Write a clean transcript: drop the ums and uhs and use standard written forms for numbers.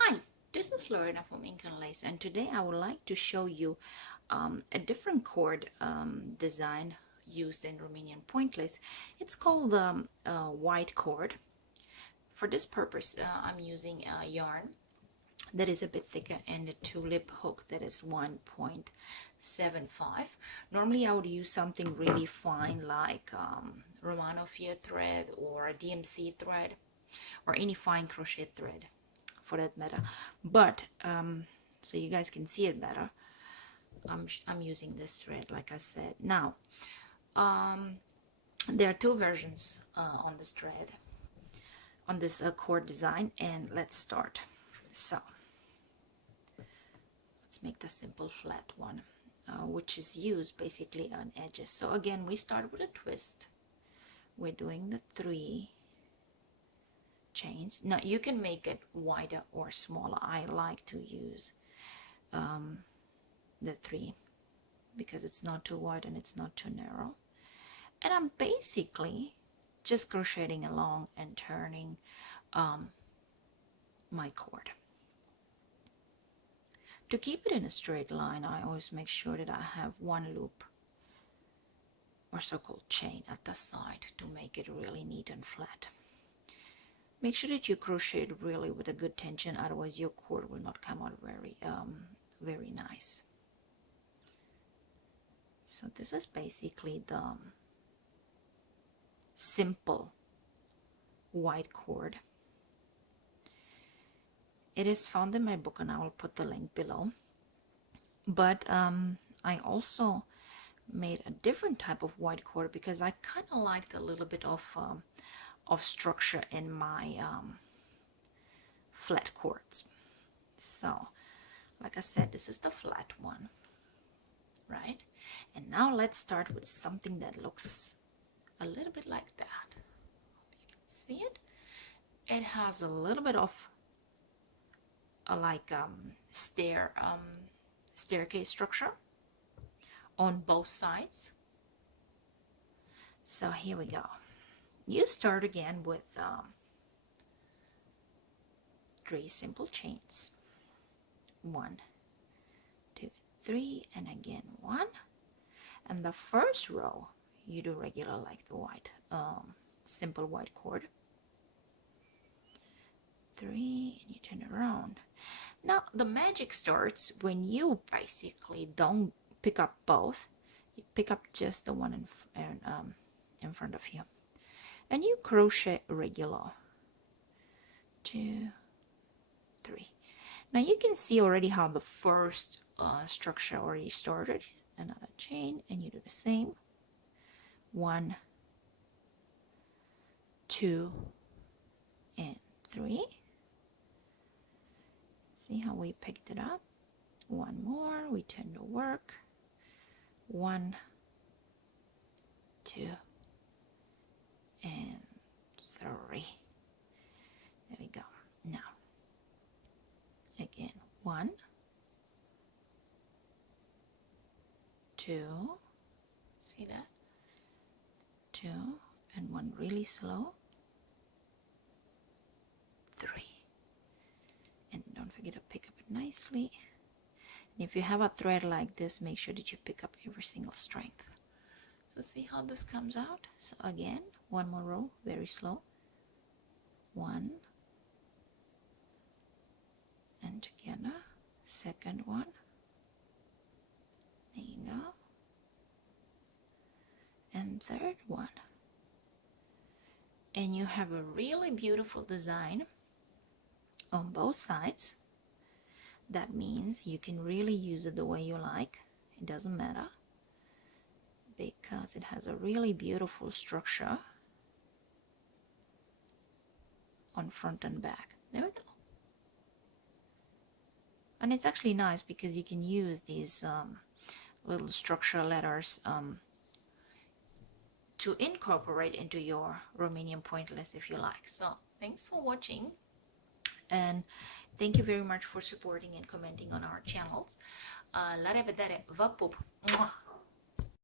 Hi, this is Lorena from Ink and Lace, and today I would like to show you a different cord design used in Romanian Point Lace. It's called white cord. For this purpose, I'm using a yarn that is a bit thicker and a tulip hook that is 1.75. Normally I would use something really fine like Romano thread or a DMC thread or any fine crochet thread for that matter, but so you guys can see it better, I'm using this thread like I said. Now there are two versions on this thread, on this cord design, and let's start. So let's make the simple flat one, which is used basically on edges. So again, we start with a twist. We're doing the 3 chains. Now you can make it wider or smaller. I like to use the 3 because it's not too wide and it's not too narrow. And I'm basically just crocheting along and turning my cord. To keep it in a straight line, I always make sure that I have one loop or so-called chain at the side to make it really neat and flat. Make sure that you crochet it really with a good tension, otherwise your cord will not come out very nice. So this is basically the simple white cord. It is found in my book and I will put the link below. But I also made a different type of white cord because I kind of liked a little bit of structure in my flat cords. So like I said, this is the flat one, right? And now let's start with something that looks a little bit like that. Hope you can see it. It has a little bit of staircase structure on both sides. So here we go. You start again with 3 simple chains. 1, 2, 3, and again 1. And the first row you do regular like the white simple white cord. 3, and you turn around. Now the magic starts when you basically don't pick up both. You pick up just the one in front of you. And you crochet regular. 2, 3. Now you can see already how the first structure already started. Another chain, and you do the same. 1, 2, and 3. See how we picked it up? 1 more. We turn to work. 1, 2, and 3. There we go. Now again, 1, 2, see that? 2, and 1 really slow. 3, and don't forget to pick up it nicely. And if you have a thread like this, make sure that you pick up every single strength. So see how this comes out. So again, 1 more row, very slow. 1, and together, second one. There you go. And third one. And you have a really beautiful design on both sides. That means you can really use it the way you like. It doesn't matter, because it has a really beautiful structure on front and back. There we go. And it's actually nice because you can use these little structural letters to incorporate into your Romanian point lace if you like. So thanks for watching, and thank you very much for supporting and commenting on our channels. La revedere, vă pup!